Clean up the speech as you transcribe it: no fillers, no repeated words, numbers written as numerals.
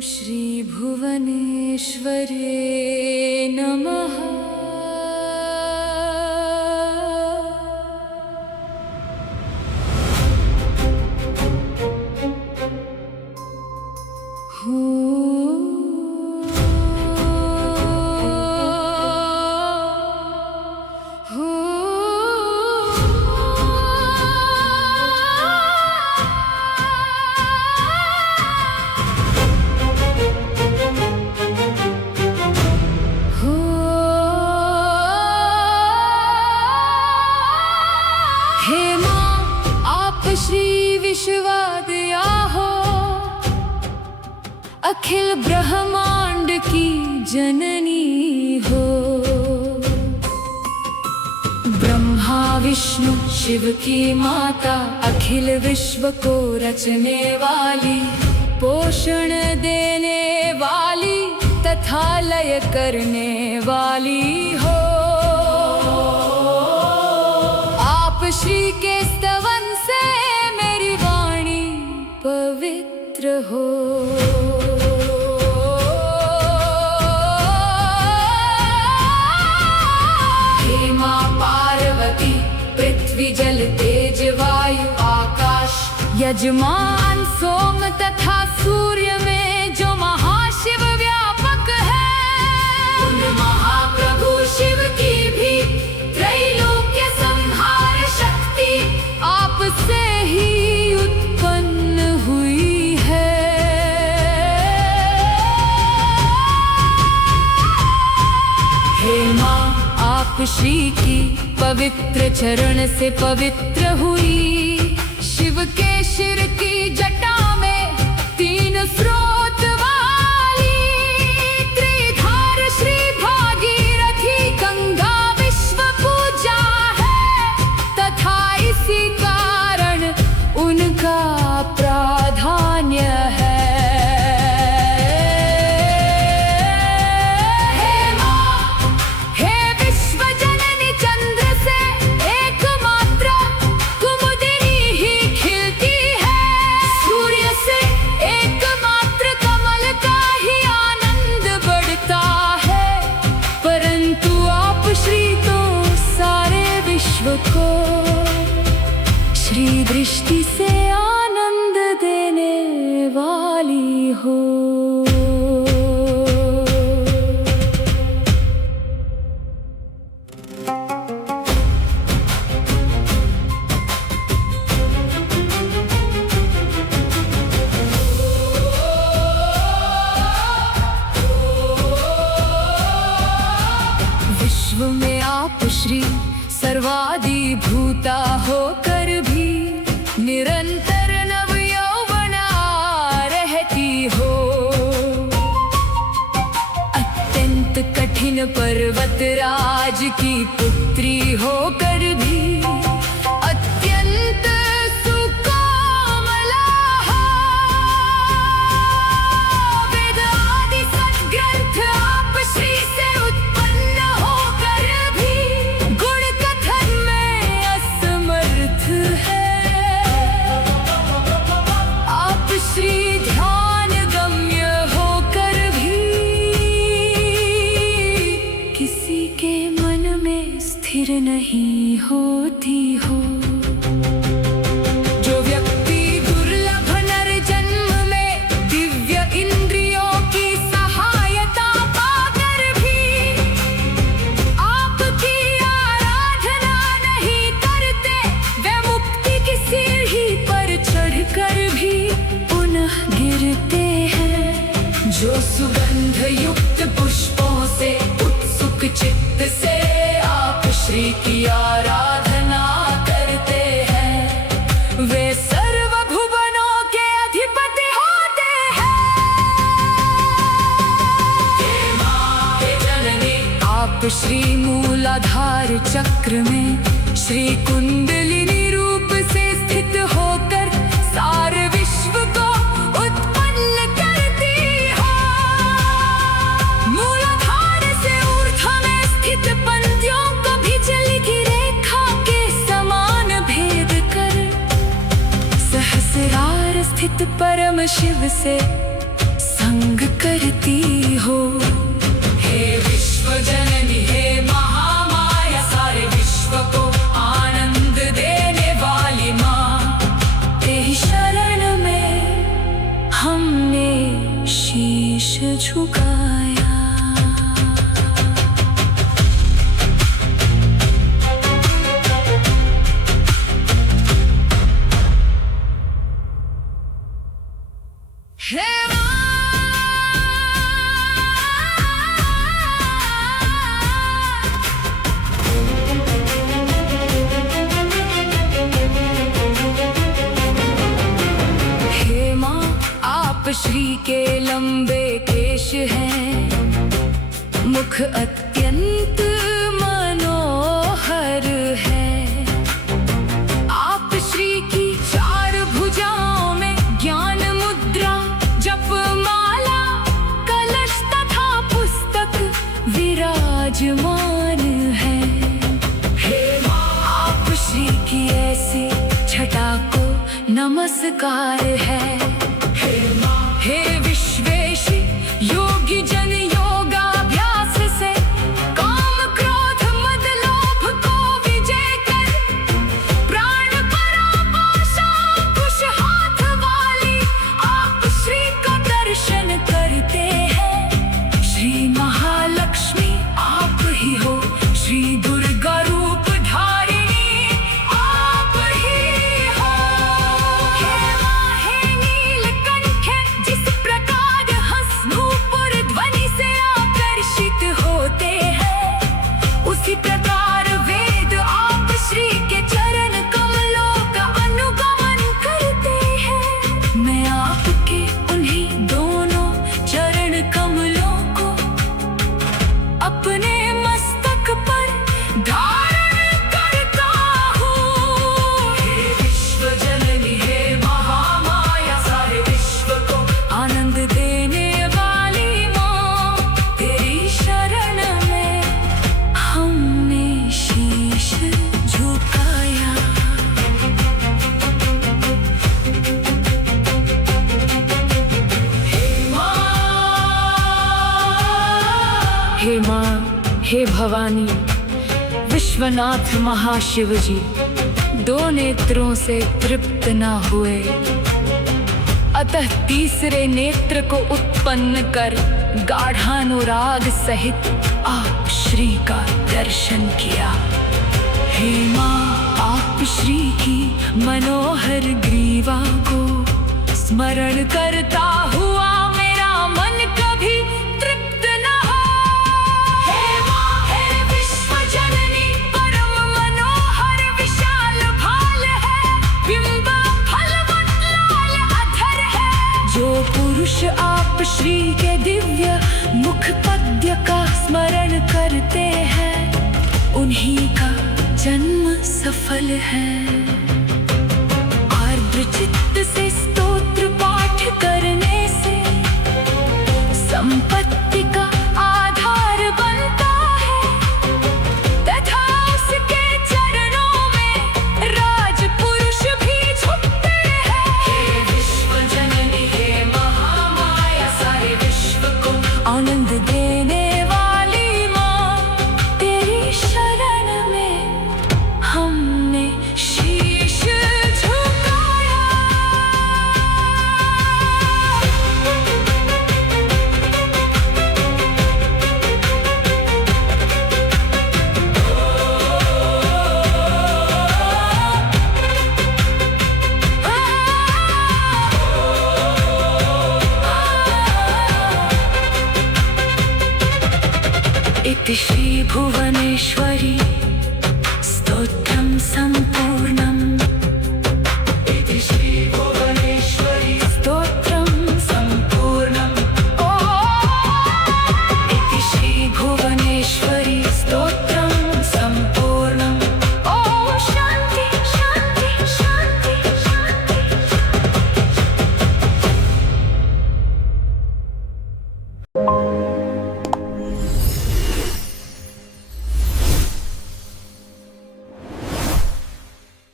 श्री भुवनेश्वरे नमः। हे माँ, आप श्री विश्वाद्या हो, अखिल ब्रह्मांड की जननी हो। ब्रह्मा विष्णु शिव की माता, अखिल विश्व को रचने वाली, पोषण देने वाली तथा लय करने वाली हो। श्री के स्तवन से मेरी वाणी पवित्र हो। हे माँ पार्वती, पृथ्वी जल तेज वायु आकाश, यजमान सोम तथा सूर्य में जो महाशिव व्यापक है, उन महाप्रभु शिव की भी त्रैलोक्य संहार शक्ति आपसे ही उत्पन्न हुई है। हे माँ, आप श्री की पवित्र चरण से पवित्र हुई। शिव के शिर की जटा में 3 स्रोत वाली त्रिधार श्री भागीरथी गंगा विश्व पूजा है, तथा इसी कारण उनका प्राधान्य है। हे माँ, हे विश्व जननी, चंद्र से एकमात्र कुमुदिनी ही खिलती है। सूर्य से एकमात्र कमल का ही आनंद बढ़ता है, परंतु आप श्री तो सारे विश्व को श्री दृष्टि से आनंद देने वाली हो। विश्व में आप श्री सर्वाधिभूता होकर भी निरंतर नव यौवना रहती हो। अत्यंत कठिन पर्वतराज की पुत्री होकर भी अत्यंत सुकोमला हो। वेद आदि सद्ग्रंथ आप श्री से उत्पन्न होकर भी गुण कथन में असमर्थ है। आप श्री ध्यान गम्य होकर भी किसी के मन में स्थिर नहीं होती हो। जो व्यक्ति दुर्लभ नर जन्म में दिव्य इंद्रियों की सहायता पाकर भी आपकी आराधना नहीं करते, वे मुक्ति की सीढ़ी पर चढ़कर भी पुनः गिरते हैं। जो सुगंध युक्त पुष्पों से उत्सुक चित्त से आप श्री की आराधना करते हैं, वे सर्व भुवनों के अधिपति होते हैं। हे माँ, हे जननी, आप श्री मूलाधार चक्र में श्री कुंडलिनी रूप से स्थित होकर सारे विश्व को उत्पन्न करती हो। मूलाधार से ऊर्ध्व में स्थित पंक्तियों को भी जल की रेखा के समान भेद कर सहस्रार स्थित परम शिव से भंग करती हो। हे विश्व जननी हे महामाया, सारे विश्व को आनंद देने वाली माँ, तेरी शरण में हमने शीश झुकाया। हे माँ, आप श्री के लंबे केश हैं, मुख अत्यंत मनोहर है। आप श्री की चार भुजाओं में ज्ञान मुद्रा, जपमाला, कलश तथा पुस्तक विराजमान है। हे माँ, आप श्री की ऐसी छटा को नमस्कार है। हे माँ, हे विश्वेशी योगी जन योगाभ्यास से काम क्रोध मद लोभ को विजय कर, प्राण परापाशा कुश हाथ वाली आप श्री का दर्शन करते हैं। श्री महालक्ष्मी आप ही हो, श्री दुर्गा रूप धारिणी आप ही हो। हे माँ, हे नीलकंठ, जिस प्रकार हंस नूपुर ध्वनि से आकर्षित होते हैं, उसी प्रकार वेद आप श्री के चरण कमलों का अनुगमन करते हैं। मैं आपके उन्हीं दोनों चरण कमलों को अपने मस्तक पर धारण करता हूँ। हे विश्व जननी हे महामाया, सारे विश्व को आनंद देने वाली माँ, तेरी शरण में हमने शीश झुकाया। हे माँ, हे भवानी, विश्वनाथ महाशिव जी दो नेत्रों से तृप्त न हुए, अतः तीसरे नेत्र को उत्पन्न कर गाढ़ानुराग सहित आप श्री का दर्शन किया। हे माँ, आप श्री की मनोहर ग्रीवा को स्मरण करता हुआ मेरा मन कभी तृप्त न हो। हे माँ, हे विश्व जननी, परम मनोहर विशाल भाल है, बिंब फलवत लाल अधर है। जो पुरुष आप श्री के दिव्य मुख पद्य का स्मरण करते हैं, उन्हीं का जन्म सफल है। आर्द्र चित्त से स्तोत्र पाठ करने से संपत्ति का आधार बनता है, तथा उसके चरणों में राजपुरुष भी झुकते हैं। हे विश्व जननी हे महामाया, सारे विश्व को आनंद देने वाली माँ, तेरी शरण में हमने शीश झुकाया। इति श्री भुवनेश्वर